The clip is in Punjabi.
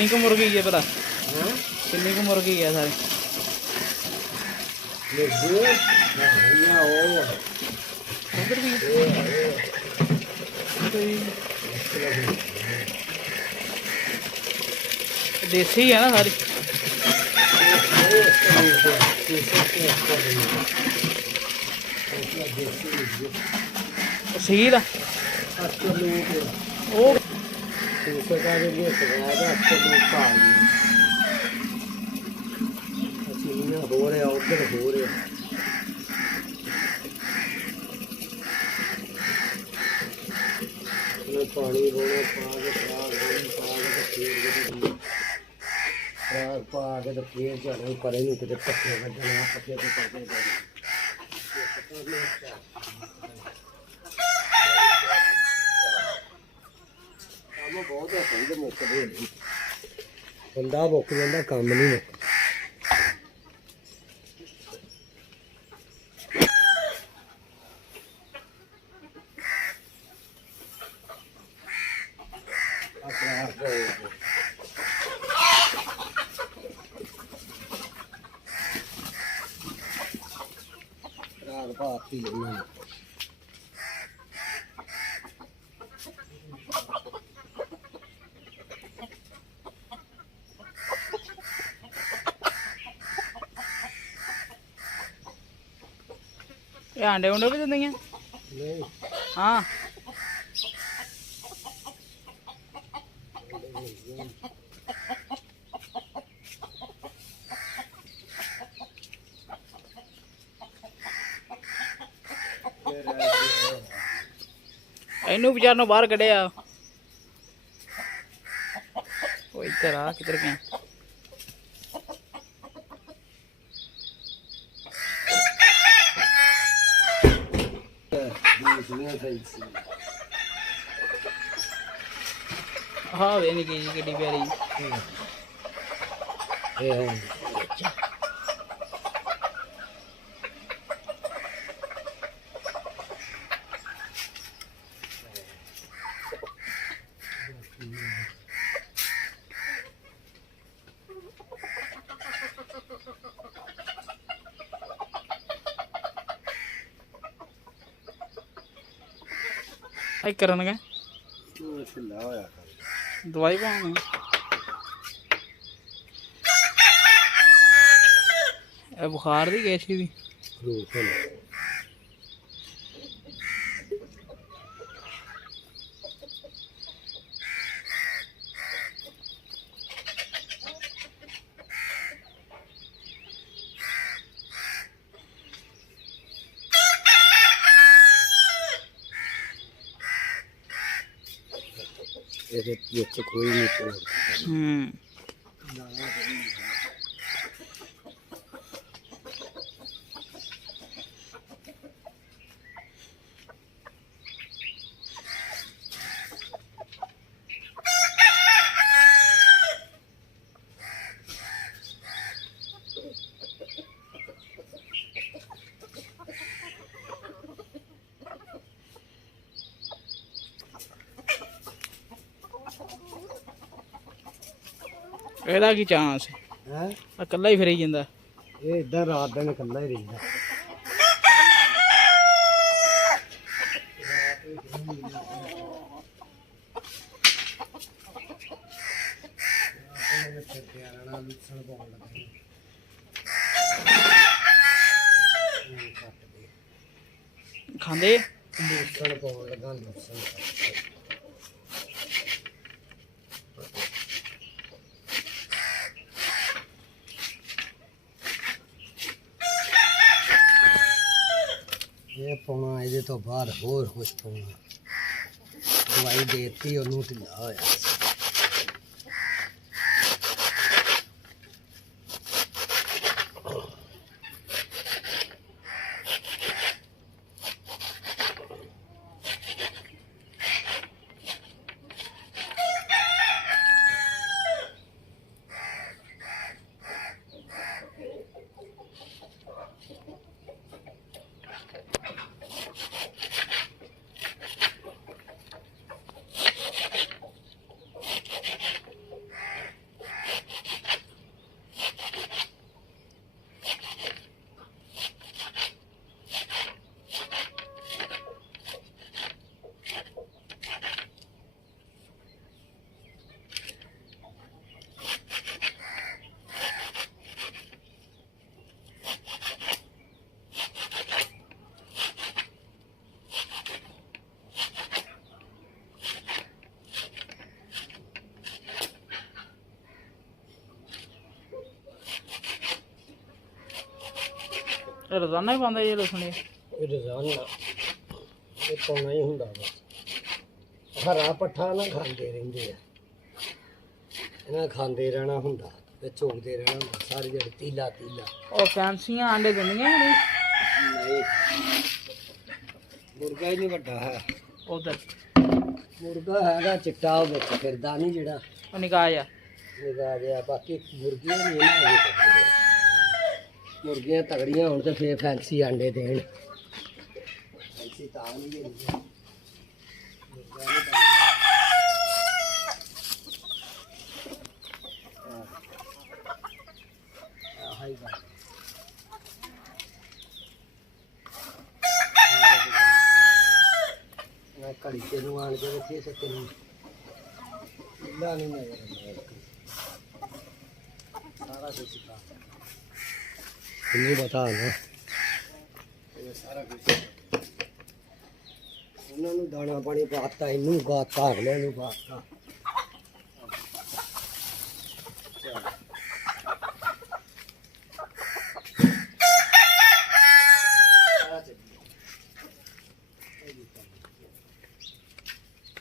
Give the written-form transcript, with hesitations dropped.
किन्नी को मुर्गी है पता किन्नी को मुर्गी है सारे उधर भी देसी है ना सारी सील ओ हो रहा उधर हो रहा पानी रोना पा के तो फिर जाना परे नहीं कितने पत्ते कटना पत्ते तो करने काम बहुत है सही तो मुकदे बंदा मुक जाता काम नहीं मुकदा रात पाती लेना ये अंडे उंडे भी देंगे नहीं हाँ इनू बेचार नु बाहर कढ़िया वो इधर आ किधर गया हाँ वे निकी जी किड्डी प्यारी आई करन गए दवाई पाऊंगा बुखार दी कैसी दी ये तो कोई नहीं ਇਹਦਾ ਕੀ ਚਾਂਸ ਹੈ ਇਕੱਲਾ ਹੀ ਫਿਰੀ ਜਾਂਦਾ ਇਹ ਇਦਾਂ ਰਾਤ ਦਿਨ ਇਕੱਲਾ ਹੀ ਰਹਿੰਦਾ ਖਾਂਦੇ ਲੂਸਣ ਪਾਉਣ ਲੱਗਾ ਲੂਸਣ ਇਹ ਪਾਉਣਾ ਇਹਦੇ ਤੋਂ ਬਾਅਦ ਹੋਰ ਕੁਛ ਪਾਉਣਾ ਦਵਾਈ ਦੇਤੀ ਉਹਨੂੰ ਢਿੱਲਾ ਹੋਇਆ ਇਹ ਰੋਜ਼ਾਨਾ ਹੀ ਪਾਉਂਦਾ ਜੀ ਲਸਣ ਇਹ? ਇਹ ਰੋਜ਼ਾਨਾ ਇਹ ਪਾਉਣਾ ਹੀ ਹੁੰਦਾ ਬਸ। ਹਰਾ ਪੱਠਾ ਨਾ ਖਾਂਦੇ ਰਹਿੰਦੇ ਆ, ਇਹਨਾਂ ਖਾਂਦੇ ਰਹਿਣਾ ਹੁੰਦਾ ਤੇ ਝੋਕਦੇ ਰਹਿਣਾ ਹੁੰਦਾ ਸਾਰੀ ਜਿਹੜੀ ਤੀਲਾ ਤੀਲਾ। ਉਹ ਫੈਂਸੀਆਂ ਆਂਡੇ ਦਿੰਦੀਆਂ ਨਹੀਂ? ਨਹੀਂ, ਮੁਰਗਾ ਹੀ ਨਹੀਂ ਵੱਡਾ ਹੈ ਉਧਰ ਮੁਰਗਾ ਹੈਗਾ ਚਿੱਟਾ ਉਹ ਵਿੱਚ ਫਿਰਦਾ ਨਹੀਂ ਜਿਹੜਾ ਉਹ ਨਿਕਾਹ ਜਾ। ਨਿਗਾਹ ਜਿਹਾ। ਬਾਕੀ ਮੁਰਗੀਆਂ ਨਹੀਂ ਇਹਨਾਂ ਦੇ, ਮੁਰਗੀਆਂ ਤਗੜੀਆਂ ਹੋਣ ਤੇ ਫੇਰ ਫੈਂਸੀ ਆਂਡੇ ਦੇਣ। ਫੈਂਸੀ ਤਾਂ ਨਹੀਂ ਦੇਣੀ ਮੁਰਗਾ ਨਹੀਂ ਦੇਣਾ। ਆਹ ਹੀ ਗੱਲ। ਮੈਂ ਘੜੀ ਤੇ ਨੂੰ ਆਣ ਕੇ ਵੇਖੀ ਤੇ ਤੈਨੂੰ ਲਾ ਨਹੀਂ ਨਜ਼ਰ ਆਉਂਦਾ ਸਾਰਾ ਕੁਝ ਤਾਂ ਤੈਨੂੰ ਪਤਾ ਨਾ ਇਹ ਸਾਰਾ ਕੁਝ। ਉਹਨਾਂ ਨੂੰ ਦਾਣਾ ਪਾਣੀ ਪਾਤਾ, ਇਹਨੂੰ ਗਾਤਾ, ਅਗਲੇ ਨੂੰ ਪਾਤਾ।